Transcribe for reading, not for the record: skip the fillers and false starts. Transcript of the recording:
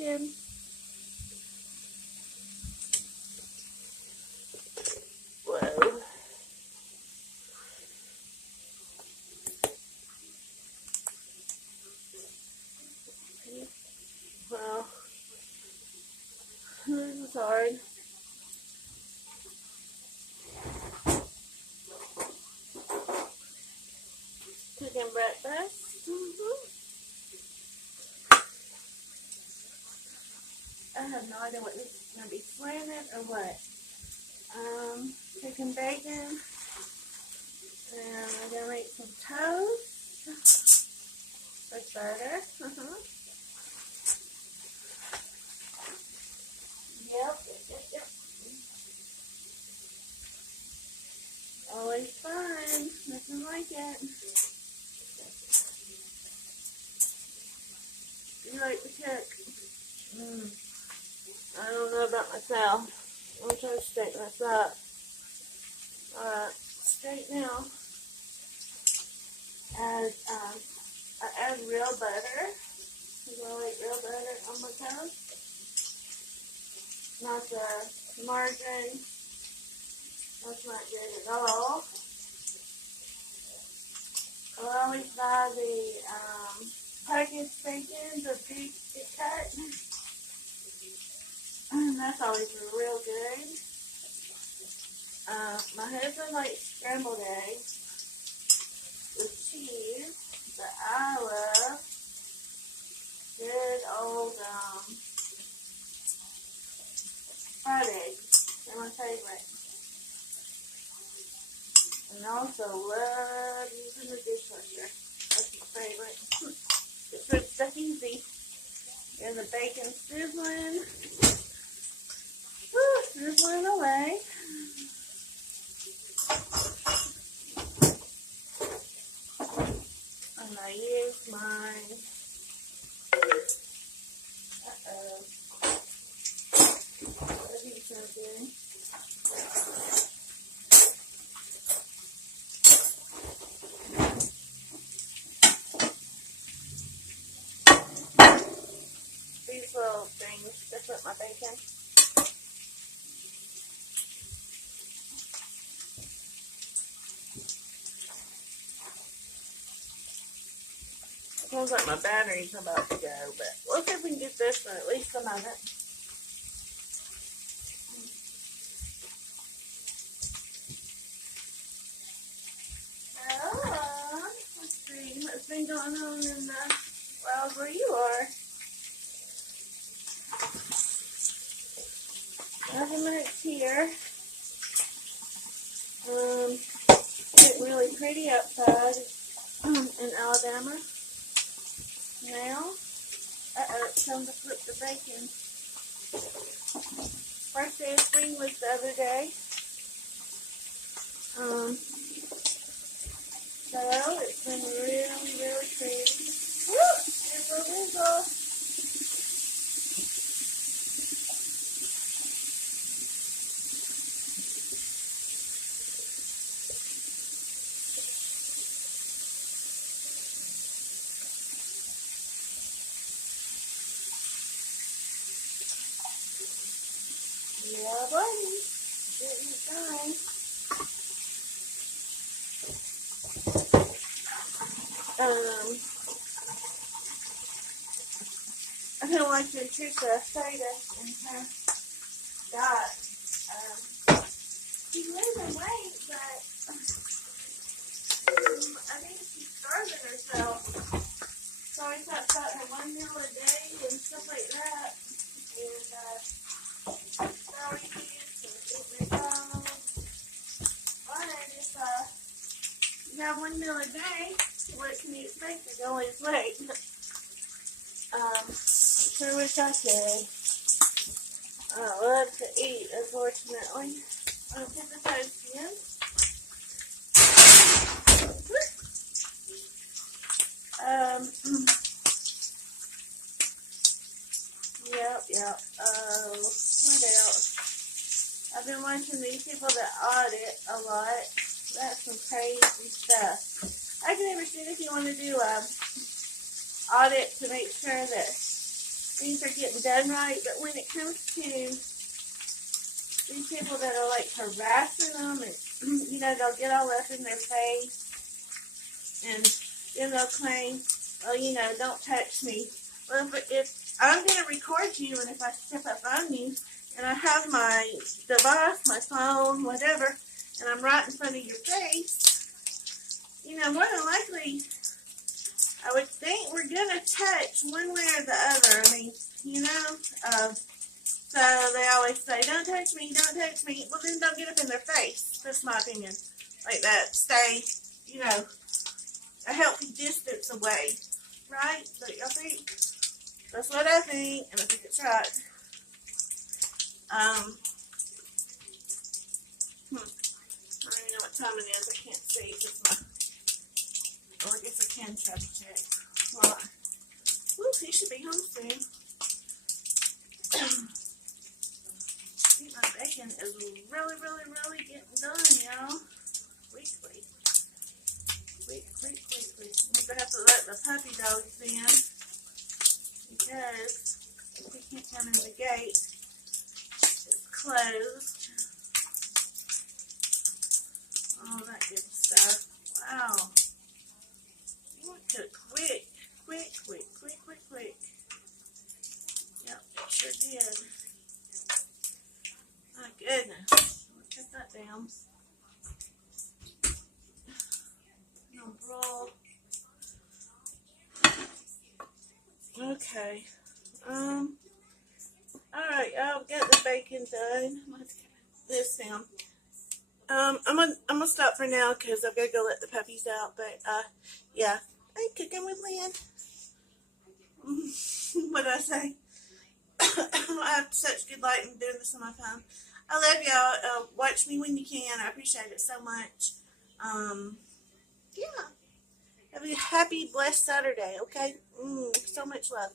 bacon. Whoa. Well, this is hard. Cooking breakfast. I have no idea what this is going to be, slanted or what. Chicken bacon. And I'm going to make some toast with butter. Yep. Always fun. Nothing like it. You like to cook? I don't know about myself. I'm trying to straighten this up. Alright, straight now. I add real butter. I like real butter on my toast. Not the margarine. That's not good at all. I always buy the packaged bacon, the big cut. That's always real good. My husband likes scrambled eggs with cheese, but I love good old fried eggs. They're my favorite. And I also love using the dishwasher. That's my favorite. It's good stuff easy. And the bacon sizzling. Woo, sizzling away. And I use my what is so good? These little things to put my bacon. Sounds like my battery's about to go, but we'll see if we can get this for at least a moment. Let's see what's been going on in the world where you are. Nothing much here. Getting really pretty outside in Alabama. Now, it's time to flip the bacon. First day of spring was the other day. So, it's been really pretty. Woo! Wiggle, wiggle. Yeah, buddy. Getting it done. I've been watching Trisha Saydas and her diet. She's losing weight, but I think she's starving herself. So I talked about her 1 meal a day and stuff like that. And celery juice and eat McDonald's. But if you have 1 meal a day, what can you expect to go lose weight? Sure wish I could. I love to eat, unfortunately. I'll put the toast in. Yep. Oh, what else? I've been watching these people that audit a lot. That's some crazy stuff. I can never see if you want to do audit to make sure that things are getting done right. But when it comes to these people that are like harassing them, and they'll get all up in their face, and then they'll claim, "Oh, don't touch me." Well, if I'm gonna record you, and if I step up on you, and I have my device, my phone, whatever, and I'm right in front of your face, more than likely, I would think we're gonna touch one way or the other. I mean, so they always say, "Don't touch me, don't touch me." Well, then don't get up in their face. That's my opinion. Like that. Stay, a healthy distance away. Right? Don't y'all think? That's what I think, and I think it's right. I don't even know what time it is. I can't see. I guess I can try to check. Well, he should be home soon. I think my bacon is really, really, really getting done, y'all. Quickly. Quick. I'm going to have to let the puppy dogs in, because he can't come in the gate. It's closed. All that good stuff. Wow. You want to quick. Yep, it sure did. My goodness. Cut that down. Roll. Okay. Alright, I'll get the bacon done. Let's get this down. I'm gonna stop for now because I've got to go let the puppies out. But yeah, hey, cooking with Lynn. What did I say? I have such good lighting doing this on my phone. I love y'all. Watch me when you can. I appreciate it so much. Yeah. Have a happy, blessed Saturday. Okay. So much love.